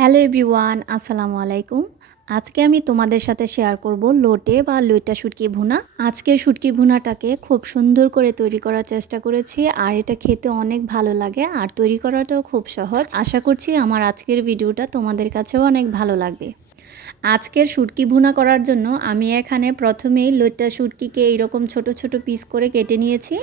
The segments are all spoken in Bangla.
হ্যালো এভরিওয়ান, আসসালামু আলাইকুম। আজকে আমি তোমাদের সাথে শেয়ার করব লোটে বা লইটা শুটকি ভুনা। আজকের শুটকি ভুনাটাকে খুব সুন্দর করে তৈরি করার চেষ্টা করেছি আর এটা খেতে অনেক ভালো লাগে আর তৈরি করাটাও খুব সহজ। আশা করছি আমার আজকের ভিডিওটা তোমাদের কাছেও অনেক ভালো লাগবে। আজকের শুটকি ভুনা করার জন্য আমি এখানে প্রথমেই লইটা শুটকিকে এইরকম ছোট ছোট পিস করে কেটে নিয়েছি।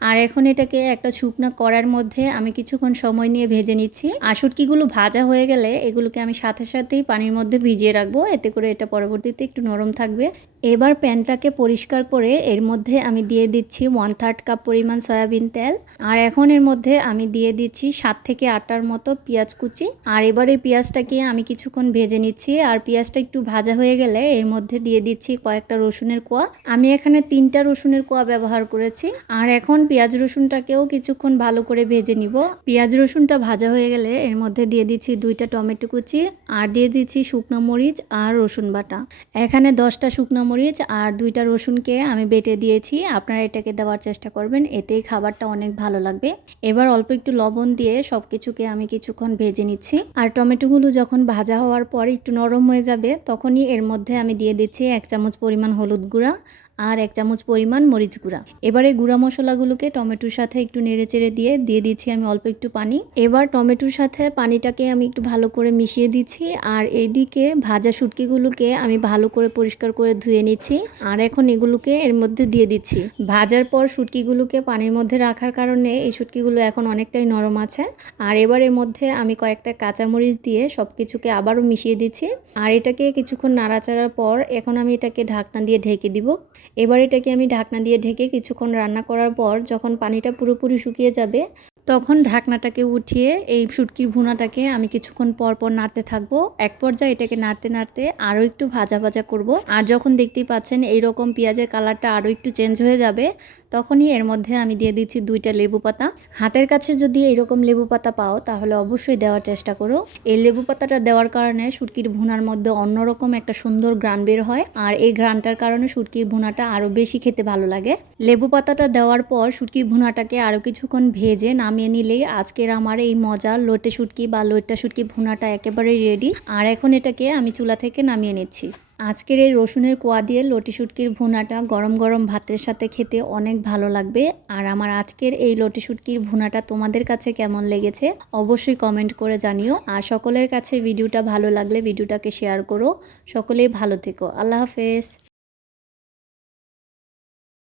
আর এখন এটাকে একটা শুকনো করার মধ্যে আমি কিছুক্ষণ সময় নিয়ে ভেজে নিচ্ছি। আর শুটকিগুলো ভাজা হয়ে গেলে এগুলোকে আমি সাথে সাথেই পানির মধ্যে ভিজিয়ে রাখব। এতে করে এটা পরবর্তীতে একটু নরম থাকবে। এবার প্যানটাকে পরিষ্কার করে এর মধ্যে আমি দিয়ে দিচ্ছি ওয়ান থার্ড কাপ পরিমাণ সয়াবিন তেল। আর এখন এর মধ্যে আমি দিয়ে দিচ্ছি সাত থেকে আটটার মতো পেঁয়াজ কুচি। আর এবার এই পেঁয়াজটাকে আমি কিছুক্ষণ ভেজে নিচ্ছি। আর পেঁয়াজটা একটু ভাজা হয়ে গেলে এর মধ্যে দিয়ে দিচ্ছি কয়েকটা রসুনের কোয়া। আমি এখানে তিনটা রসুনের কোয়া ব্যবহার করেছি। আর এখন পেঁয়াজ রসুনটাকেও কিছুক্ষণ ভালো করে ভেজে নিব। পেঁয়াজ রসুনটা ভাজা হয়ে গেলে এর মধ্যে দিয়ে দিচ্ছি দুইটা টমেটো কুচি আর দিয়ে দিচ্ছি শুকনো মরিচ আর রসুন বাটা। এখানে দশটা শুকনো মরিচ আর দুইটা রসুনকে আমি বেটে দিয়েছি। আপনারা এটাকে দেওয়ার চেষ্টা করবেন, এতেই খাবারটা অনেক ভালো লাগবে। এবার অল্প একটু লবণ দিয়ে সব কিছুকে আমি কিছুক্ষণ ভেজে নিচ্ছি। আর টমেটোগুলো যখন ভাজা হওয়ার পর একটু নরম হয়ে যাবে তখনই এর মধ্যে আমি দিয়ে দিচ্ছি এক চামচ পরিমাণ হলুদ গুঁড়া আর এক চামচ পরিমাণ মরিচ গুঁড়া। এবারে গুঁড়া মশলাগুলোকে টমেটোর সাথে একটু নেড়ে চেড়ে দিয়ে দিয়ে দিচ্ছি আমি অল্প একটু পানি। এবার টমেটোর সাথে পানিটাকে আমি একটু ভালো করে মিশিয়ে দিচ্ছি আর এইদিকে ভাজা শুটকিগুলোকে আমি ভালো করে পরিষ্কার করে ধুয়ে নিচ্ছি আর এখন এগুলোকে এর মধ্যে দিয়ে দিচ্ছি। ভাজার পর শুটকিগুলোকে পানির মধ্যে রাখার কারণে এই শুটকিগুলো এখন অনেকটাই নরম আছে। আর এবার এর মধ্যে আমি কয়েকটা কাঁচামরিচ দিয়ে সব কিছুকে আবারও মিশিয়ে দিচ্ছি। আর এটাকে কিছুক্ষণ নাড়াচাড়ার পর এখন আমি এটাকে ঢাকনা দিয়ে ঢেকে দিব। এবার এটাকে আমি ঢাকনা দিয়ে ঢেকে কিছুক্ষণ রান্না করার পর যখন পানিটা পুরোপুরি শুকিয়ে যাবে তখন ঢাকনাটাকে উঠিয়ে এই শুটকির ভুনাটাকে আমি কিছুক্ষণ পর পর নাড়তে থাকব। এক পর্যায়ে এটাকে নাড়তে নাড়তে আরও একটু ভাজা ভাজা করব। আর যখন দেখতেই পাচ্ছেন এইরকম পেঁয়াজের কালারটা আরও একটু চেঞ্জ হয়ে যাবে, তখনই এর মধ্যে আমি দিয়ে দিচ্ছি দুইটা লেবু পাতা। হাতের কাছে যদি এইরকম লেবু পাতা পাও, তাহলে অবশ্যই দেওয়ার চেষ্টা করো। এই লেবু পাতাটা দেওয়ার কারণে শুটকির ভুনার মধ্যে অন্যরকম একটা সুন্দর গ্রান বের হয়, আর এই গ্রানটার কারণে শুটকির ভুনাটা আরও বেশি খেতে ভালো লাগে। লেবু পাতাটা দেওয়ার পর শুটকির ভুনাটাকে আরও কিছুক্ষণ ভেজে নামিয়ে নিলেই আজকের আমার এই মজার লোটে শুটকি বা লোটটা শুটকি ভুনাটা একেবারেই রেডি আর এখন এটাকে আমি চুলা থেকে নামিয়ে নিচ্ছি। আজকের এই রসুনের কোয়া দিয়ে লটি শুটকির ভুনাটা গরম গরম ভাতের সাথে খেতে অনেক ভালো লাগবে। আর আমার আজকের এই লটি শুটকির ভুনাটা তোমাদের কাছে কেমন লেগেছে অবশ্যই কমেন্ট করে জানিও। আর সকলের কাছে ভিডিওটা ভালো লাগলে ভিডিওটাকে শেয়ার করো। সকলেই ভালো থেকো। আল্লাহ হাফেজ।